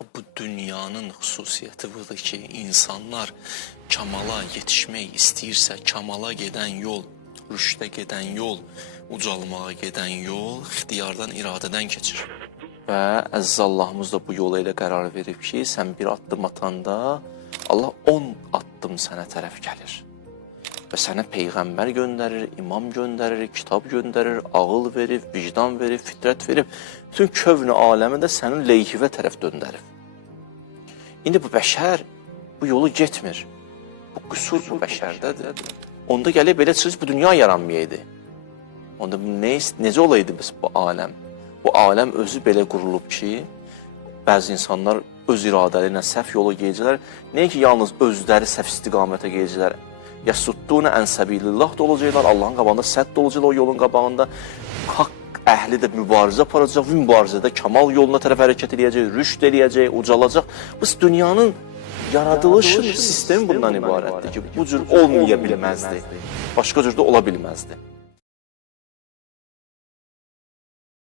Bu dünyanın xüsusiyyəti budur ki, insanlar kamala yetişmək istəyirsə, kamala gedən yol, rüşdə gedən yol, ucalmağa gedən yol ixtiyardan, iradədən keçir. Və əziz Allahımız da bu yola elə qərar verib ki, sən bir addım atanda Allah 10 addım sənə tərəf gəlir. Və sənə peyğəmbər göndərir, imam göndərir, kitab göndərir, ağıl verir, vicdan verir, fitrət verir. Bütün kövn-ü aləmi də sənin leyhivə tərəf döndərir. İndi bu bəşər bu yolu getmir. Bu qüsur bu bəşərdədir. Onda gəlib belə çıxır, bu dünya yaranmayaydı. Onda necə olaydı biz bu aləm? Bu aləm özü belə qurulub ki, bəzi insanlar öz iradələri ilə səhv yola geyəcəklər. Nəyə ki, yalnız özləri səhv istiqamətə geyəcəklər? Yəsuddunə ən səbilillah da olacaqlar, Allahın qabağında sədd olacaqlar o yolun qabağında. Haqq əhli də mübarizə aparacaq, bu mübarizədə kamal yoluna tərəf hərəkət edəcək, rüşd eləyəcək, ucalacaq. Biz dünyanın yaradılışı sistemi bundan ibarətdir ki, bu cür olmaya bilməzdi, başqa cür də ola bilməzdi.